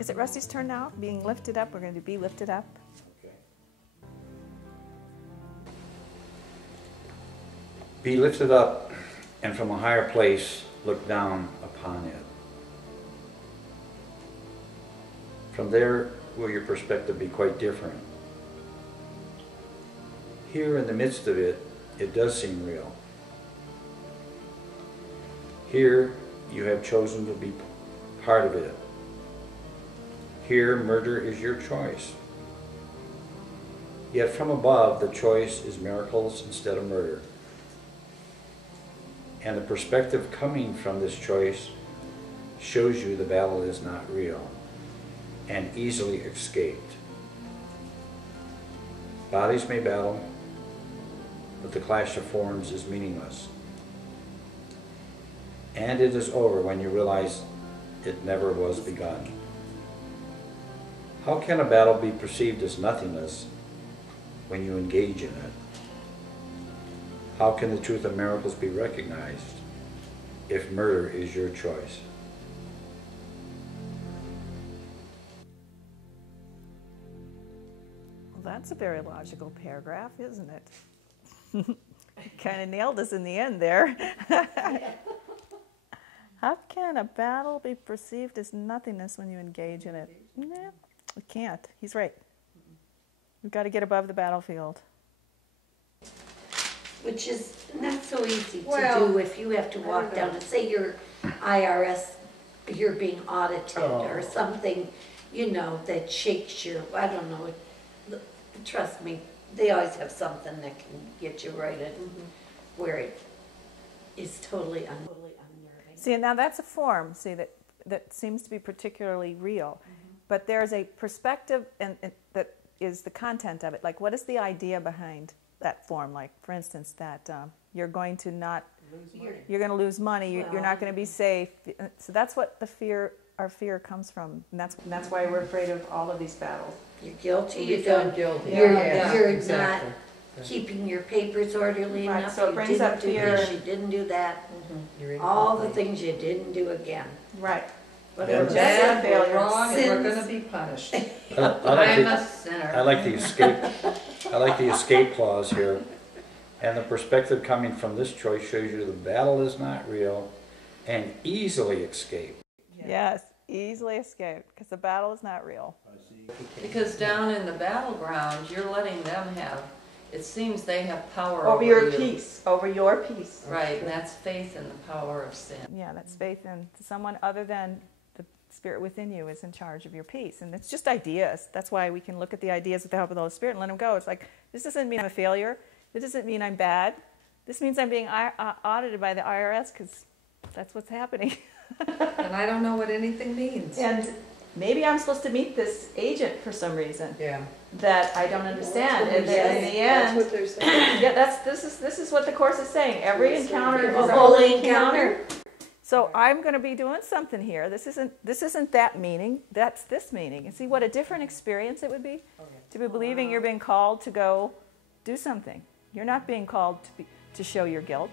Is it Rusty's turn now? Being lifted up. We're going to be lifted up. Okay. Be lifted up, and from a higher place look down upon it. From there will your perspective be quite different. Here in the midst of it, it does seem real. Here you have chosen to be part of it. Here murder is your choice. Yet from above the choice is miracles instead of murder. And the perspective coming from this choice shows you the battle is not real and easily escaped. Bodies may battle, but the clash of forms is meaningless. And it is over when you realize it never was begun. How can a battle be perceived as nothingness when you engage in it? How can the truth of miracles be recognized if murder is your choice? Well, that's a very logical paragraph, isn't it? Kind of nailed us in the end there. How can a battle be perceived as nothingness when you engage in it? Nah, it can't. He's right. We've got to get above the battlefield. Which is not so easy to do if you have to walk down and say you're IRS, you're being audited or something, you know, that shakes your, I don't know, trust me, they always have something that can get you right at where it is totally unnerving. See, now that's a form, see, that seems to be particularly real. But there's a perspective and that is the content of it. Like, what is the idea behind that form? Like, for instance, that you're going to not, you're going to lose money, you're not going to be safe. So that's what the fear, our fear comes from. And that's why we're afraid of all of these battles. You're guilty, You feel guilty. you're Exactly. not keeping your papers orderly Right, enough. so it you brings didn't up do fear. this, you didn't do that. You're All the incomplete. things you didn't do again. Right. But Yeah. we're We're just bad, a we're failure. wrong, and we're Sins. going to be punished. I I'm a sinner. like the escape. I like the escape clause here. And the perspective coming from this choice shows you the battle is not real and easily escaped. Yes, easily escaped, because the battle is not real. Because down in the battleground, you're letting them have, it seems they have power Over your you. peace, over your peace. Right, and that's faith in the power of sin. Yeah, that's faith in someone other than the spirit within you is in charge of your peace. And it's just ideas. That's why we can look at the ideas with the help of the Holy Spirit and let them go. It's like, this doesn't mean I'm a failure. This doesn't mean I'm bad. This means I'm being audited by the IRS because that's what's happening. And I don't know what anything means. And maybe I'm supposed to meet this agent for some reason Yeah. that I don't understand. And then in the That's end, what they're saying. yeah, this is what the Course is saying. Every encounter is A a holy holy encounter. encounter. So I'm going to be doing something here. This isn't that meaning. That's this meaning. And see what a different experience it would be to be believing you're being called to go do something. You're not being called to show your guilt.